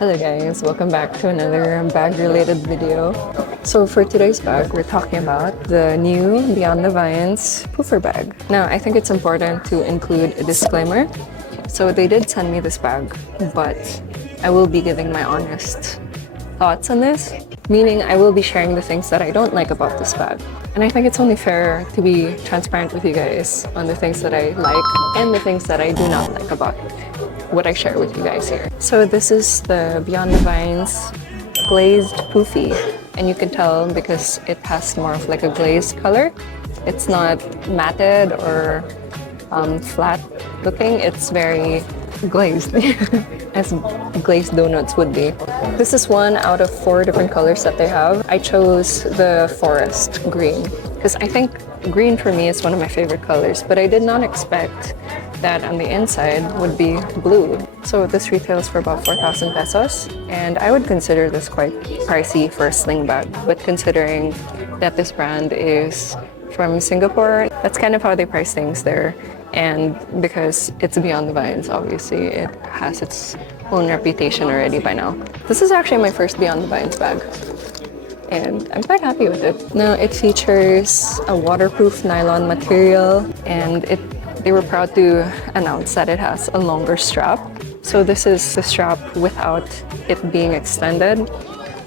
Hello guys, welcome back to another bag related video. So for today's bag, we're talking about the new Beyond the Vines poofer bag. Now I think it's important to include a disclaimer. So they did send me this bag, but I will be giving my honest thoughts on this, meaning I will be sharing the things that I don't like about this bag. And I think it's only fair to be transparent with you guys on the things that I like and the things that I do not like about what I share with you guys here. So this is the Beyond the Vines Glazed Poofy, and you can tell because it has more of like a glazed color. It's not matted or flat looking, it's very glazed, as glazed donuts would be. This is one out of 4 different colors that they have. I chose the forest green because I think green for me is one of my favorite colors, but I did not expect that on the inside would be blue. So this retails for about 4,000 pesos, and I would consider this quite pricey for a sling bag, but considering that this brand is from Singapore, that's kind of how they price things there. And because it's Beyond the Vines, obviously it has its own reputation already by now. This is actually my first Beyond the Vines bag, and I'm quite happy with it. Now it features a waterproof nylon material, and they were proud to announce that it has a longer strap. So this is the strap without it being extended.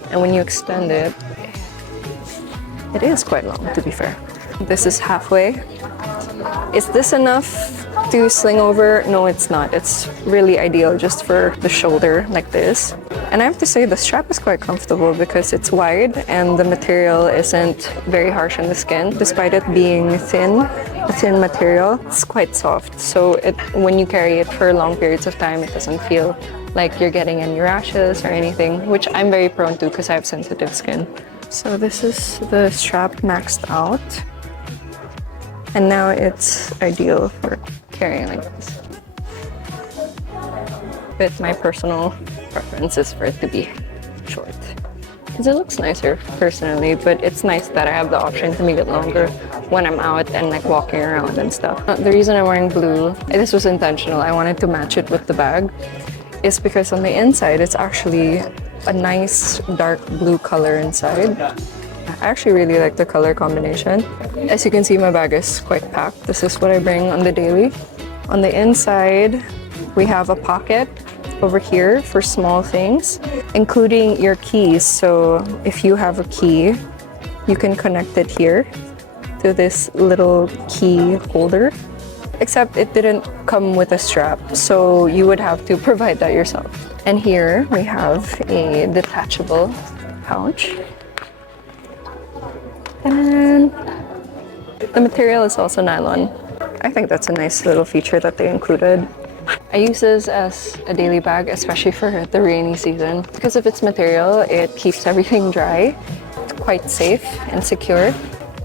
And when you extend it, it is quite long, to be fair. This is halfway. Is this enough to sling over? No, it's not. It's really ideal just for the shoulder like this. And I have to say the strap is quite comfortable because it's wide and the material isn't very harsh on the skin. Despite it being a thin material, it's quite soft. So when you carry it for long periods of time, it doesn't feel like you're getting any rashes or anything, which I'm very prone to because I have sensitive skin. So this is the strap maxed out. And now it's ideal for carrying like this. But my personal preference is for it to be short, because it looks nicer personally, but it's nice that I have the option to make it longer when I'm out and like walking around and stuff. The reason I'm wearing blue, this was intentional, I wanted to match it with the bag, is because on the inside it's actually a nice dark blue color inside. I actually really like the color combination. As you can see, my bag is quite packed. This is what I bring on the daily. On the inside, we have a pocket over here for small things, including your keys. So if you have a key, you can connect it here to this little key holder. Except it didn't come with a strap, so you would have to provide that yourself. And here we have a detachable pouch. And the material is also nylon. I think that's a nice little feature that they included. I use this as a daily bag, especially for the rainy season. Because of its material, it keeps everything dry. It's quite safe and secure.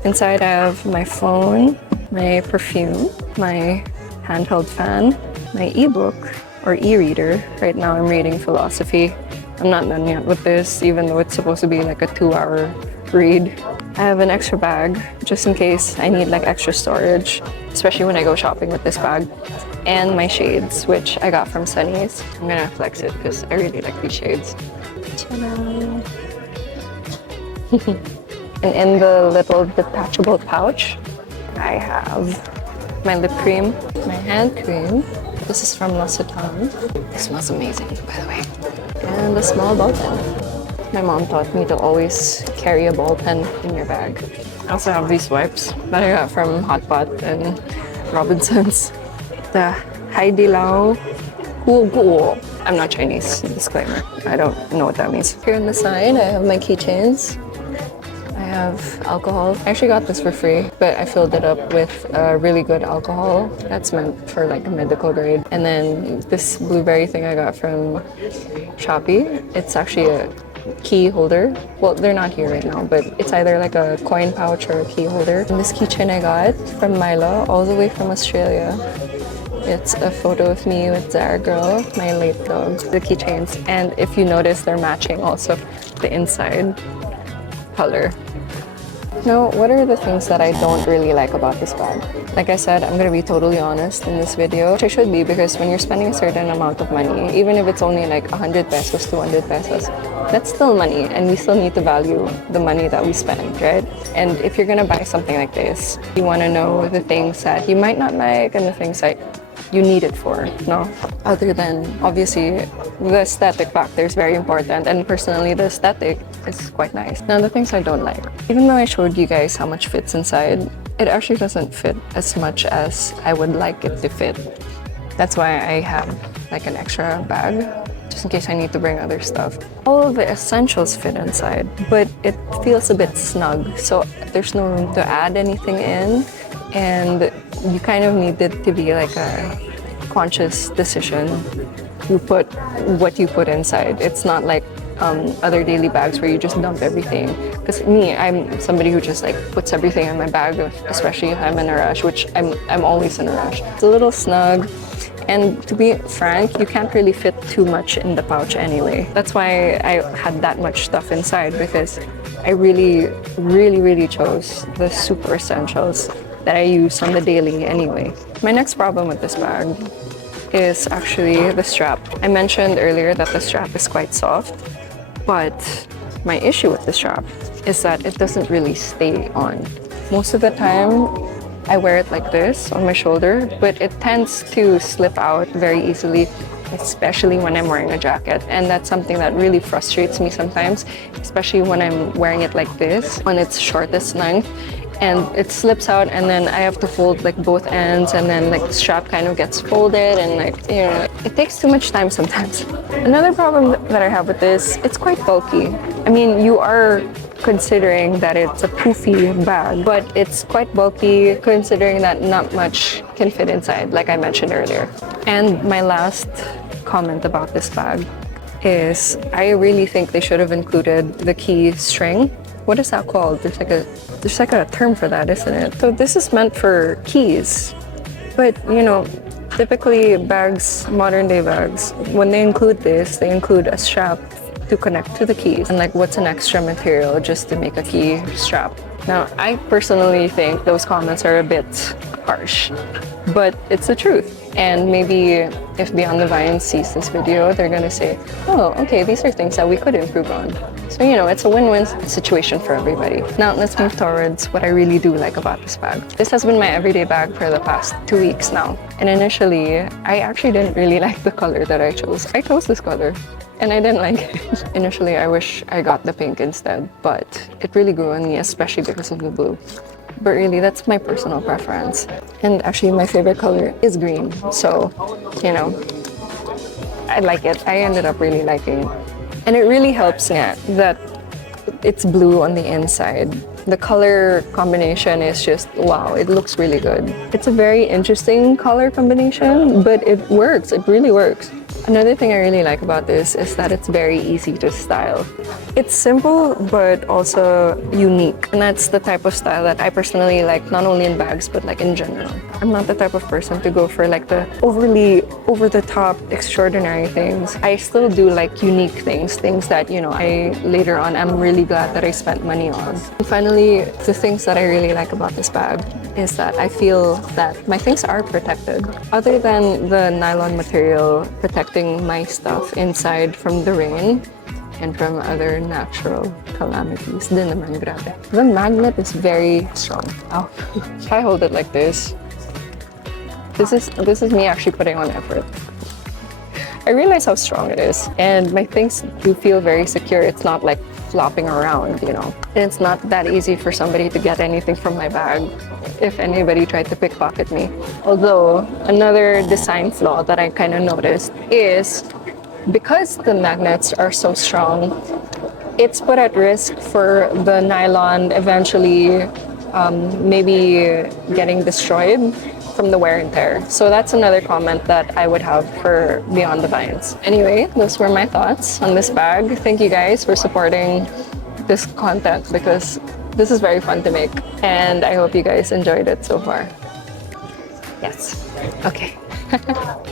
Inside I have my phone, my perfume, my handheld fan, my ebook or e-reader. Right now I'm reading philosophy. I'm not done yet with this, even though it's supposed to be like a 2-hour read. I have an extra bag just in case I need like extra storage, especially when I go shopping with this bag. And my shades, which I got from Sunny's. I'm gonna flex it because I really like these shades. And in the little detachable pouch, I have my lip cream, my hand cream. This is from L'Occitane. It smells amazing, by the way. And a small ball pen. My mom taught me to always carry a ball pen in your bag. I also have these wipes that I got from Hot Pot and Robinsons. The Hai Lao Guo. I'm not Chinese, disclaimer. I don't know what that means. Here on the side, I have my keychains. I have alcohol. I actually got this for free, but I filled it up with really good alcohol. That's meant for like a medical grade. And then this blueberry thing I got from Shopee. It's actually a key holder. Well, they're not here right now, but it's either like a coin pouch or a key holder. And this keychain I got from Mila, all the way from Australia. It's a photo of me with Zara Girl, my late dog. The keychains, and if you notice, they're matching also the inside color. Now, what are the things that I don't really like about this bag? Like I said, I'm gonna be totally honest in this video, which I should be, because when you're spending a certain amount of money, even if it's only like 100 pesos, 200 pesos, that's still money, and we still need to value the money that we spend, right? And if you're gonna buy something like this, you wanna know the things that you might not like and the things that you need it for, no? Other than, obviously, the aesthetic factor is very important, and personally, the aesthetic is quite nice. Now, the things I don't like. Even though I showed you guys how much fits inside, it actually doesn't fit as much as I would like it to fit. That's why I have like an extra bag, just in case I need to bring other stuff. All of the essentials fit inside, but it feels a bit snug, so there's no room to add anything in, and you kind of need it to be like a conscious decision. You put what you put inside. It's not like other daily bags where you just dump everything. Because me, I'm somebody who just like puts everything in my bag, especially if I'm in a rush, which I'm always in a rush. It's a little snug, and to be frank, you can't really fit too much in the pouch anyway. That's why I had that much stuff inside, because I really chose the super essentials that I use on the daily anyway. My next problem with this bag is actually the strap. I mentioned earlier that the strap is quite soft, but my issue with the strap is that it doesn't really stay on. Most of the time, I wear it like this on my shoulder, but it tends to slip out very easily, especially when I'm wearing a jacket. And that's something that really frustrates me sometimes, especially when I'm wearing it like this, on its shortest length. And it slips out, and then I have to fold like both ends, and then like the strap kind of gets folded, and like, you know, it takes too much time sometimes. Another problem that I have with this, it's quite bulky. I mean, you are considering that it's a poofy bag, but it's quite bulky considering that not much can fit inside, like I mentioned earlier. And my last comment about this bag is I really think they should have included the key string. What is that called? There's like a term for that, isn't it? So this is meant for keys, but you know, typically bags, modern day bags, when they include this, they include a strap to connect to the keys. And like, what's an extra material just to make a key strap? Now, I personally think those comments are a bit harsh, but it's the truth. And maybe if Beyond the Vines sees this video, they're gonna say, oh, okay, these are things that we could improve on. So, you know, it's a win-win situation for everybody. Now, let's move towards what I really do like about this bag. This has been my everyday bag for the past 2 weeks now. And initially, I actually didn't really like the color that I chose. I chose this color, and I didn't like it. Initially, I wish I got the pink instead, but it really grew on me, especially because of the blue. But really, that's my personal preference. And actually, my favorite color is green. So, you know, I like it. I ended up really liking it. And it really helps that it's blue on the inside. The color combination is just, wow, it looks really good. It's a very interesting color combination, but it works. It really works. Another thing I really like about this is that it's very easy to style. It's simple, but also unique. And that's the type of style that I personally like, not only in bags, but like in general. I'm not the type of person to go for like the overly over-the-top, extraordinary things. I still do like unique things that, you know, later on, I'm really glad that I spent money on. And finally, the things that I really like about this bag is that I feel that my things are protected. Other than the nylon material protecting my stuff inside from the rain and from other natural calamities, din naman, grabe. The magnet is very strong. Oh, if I hold it like this, this is me actually putting on effort. I realize how strong it is, and my things do feel very secure. It's not like flopping around, you know. And it's not that easy for somebody to get anything from my bag if anybody tried to pickpocket me. Although, another design flaw that I kind of noticed is because the magnets are so strong, it's put at risk for the nylon eventually maybe getting destroyed from the wear and tear. So that's another comment that I would have for Beyond the Vines. Anyway, those were my thoughts on this bag. Thank you guys for supporting this content, because this is very fun to make, and I hope you guys enjoyed it so far. Yes. Okay.